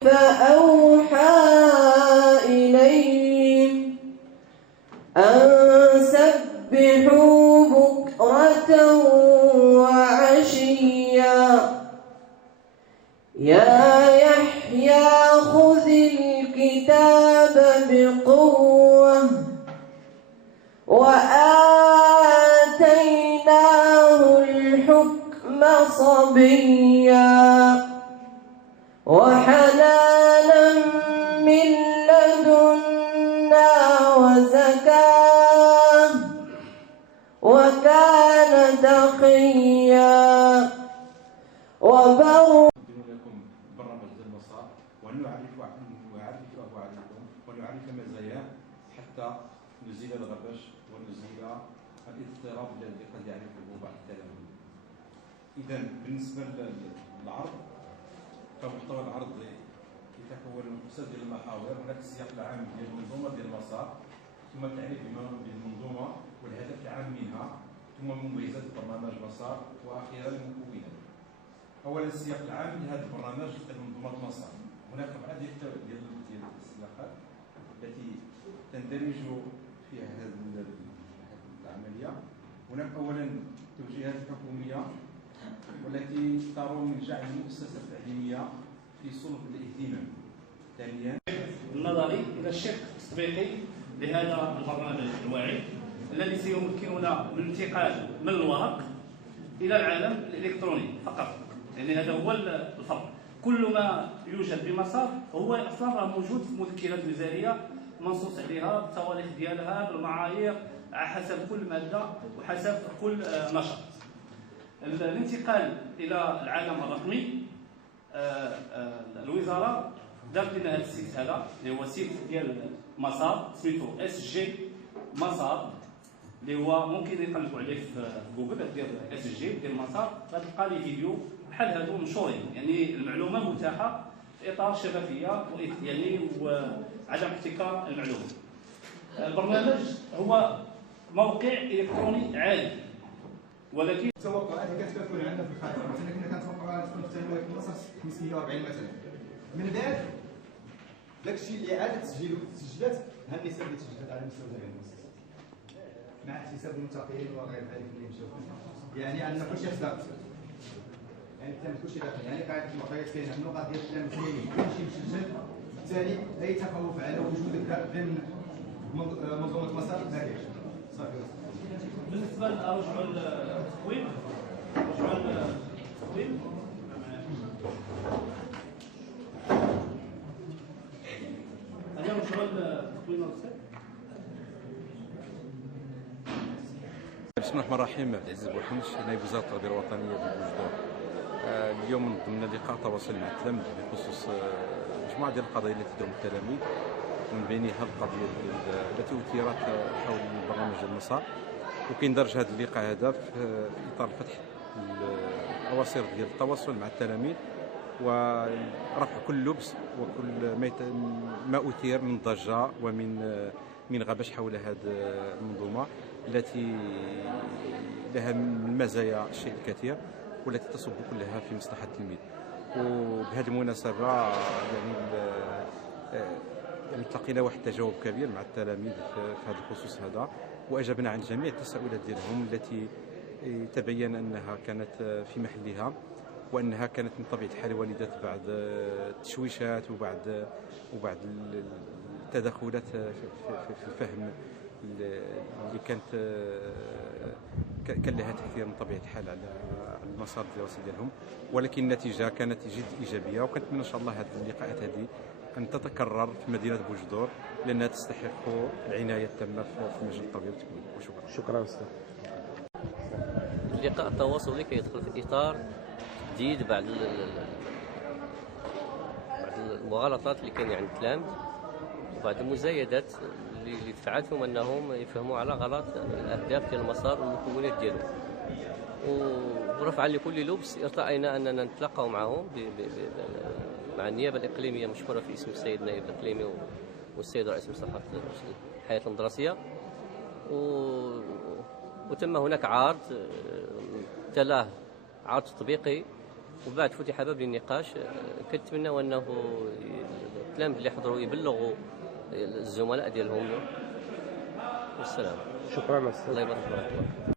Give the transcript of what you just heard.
فأوحى إليهم أن سبحوا بكرة وعشيا يا يحيى خذ الكتاب بقوة وآتيناه الحكم صبيا وحنانا من لدنا وزكاة وكان تقيا وبر لكم برنامج المسار ونعرفه عليكم ونعرف مزاياه حتى نزيل الغبش ونزيل الاضطراب الذي قد يعرفه بعض التلاميذ. إذا بالنسبة للعرض فمحتوى العرض يتكون من قصة ديال المحاور. هناك السياق العام ديال المنظومة ديال المسار، ثم التعريف بالمنظومة والهدف العام منها، ثم مميزات برنامج مسار، وأخيرا المكونات. أولا السياق العام لهذا البرنامج منظومة مسار. هناك بعض ديال السياقات التي تندرج في هذه العملية. هناك أولا التوجيهات الحكومية والتي ترى من جعل المؤسسة التعليمية في صلب الاهتمام. ثانيا النظري إلى الشق التطبيقي لهذا البرنامج الواعي الذي سيمكننا من الانتقال من الورق إلى العالم الإلكتروني فقط. يعني هذا هو الفرق. كل ما يوجد بمسار هو اصلا موجود في مذكرات وزاريه منصوص عليها بالتواريخ ديالها بالمعايير حسب كل ماده وحسب كل نشاط. الانتقال الى العالم الرقمي، الوزاره دارت لنا هذا السيت هذا اللي هو سيت ديال مسار سميتو اس جي مسار، اللي هو ممكن يقلبوا عليه في جوجل ديال اس جي ديال مسار، غتلقى لي فيديو بحال هادو منشورين. يعني المعلومه متاحه في اطار شفافيه يعني وعدم احتكار المعلومه. البرنامج هو موقع الكتروني عادي، ولكن التوقعات اللي كتكون عندنا في الخارج مثلا كنا كنتوقعوا تكون الثانويه في مصر 540 مثلا. من بعد داكشي اللي اعاده تسجيله التسجيلات، ها النسب اللي تسجلت على مستوى جميع المؤسسات مع احتساب المنتقين وغير ذلك اللي مشاو. يعني عندنا كلشي حساب، يعني التلاميذ كلشي داخل، يعني قاعده الوقيات كاينه النقط ديال التلاميذ كاينين كلشي مسجل. بالتالي اي تخوف على وجودك ضمن منظومه مسار ما كاينش. صافي. بالنسبه لرجوع التقويم هذا رجوع التقويم بسم الله الرحمن الرحيم. عبد العزيز بوحمش، نائب وزاره التربيه الوطنيه بوجدان. اليوم ضمن لقاء تواصل مع التلاميذ بخصوص مجموعه ديال القضايا التي تدور التلاميذ، من بينها القضيه التي اثيرت حول برنامج المسار. وكيندرج هذا اللقاء هذا في اطار فتح الاواصر ديال التواصل مع التلاميذ ورفع كل لبس وكل ما اثير من ضجه ومن غبش حول هذه المنظومه التي لها من المزايا الشيء الكثير والتي تصب كلها في مصلحه التلميذ. وبهذه المناسبه يعني التقينا واحد التجاوب كبير مع التلاميذ في هذا الخصوص هذا، واجبنا عن جميع التساؤلات ديالهم التي تبين انها كانت في محلها، وانها كانت من طبيعه الحال والدة بعض التشويشات وبعض التدخلات في الفهم اللي كان لها تاثير من طبيعه الحال على المسار الدراسي ديالهم. ولكن النتيجه كانت جد ايجابيه، وكنتمنى ان شاء الله هذه اللقاءات هذه ان تتكرر في مدينه بوجدور لانها تستحق العنايه التامه في مجال التربيه والتكوين. وشكرا. شكرا استاذ. اللقاء التواصلي كيدخل في اطار تجديد بعض المغالطات اللي كاينه عند التلاميذ وبعض المزايدات اللي دفعتهم انهم يفهموا على غلط الاهداف ديال المسار والمكونات ديالو. ورفعا لكل لبس ارتأينا اننا نتلاقاو معهم مع النيابه الاقليميه مشكوره في اسم السيد النائب الاقليمي والسيد رئيس مصلحه الحياه المدرسيه، وتم هناك عرض تلاه عرض تطبيقي وبعد فتح باب للنقاش. كنتمناو انه التلاميذ اللي حضروا يبلغوا الزملاء ديالهم والسلام. شكرا. الله يبارك فيك.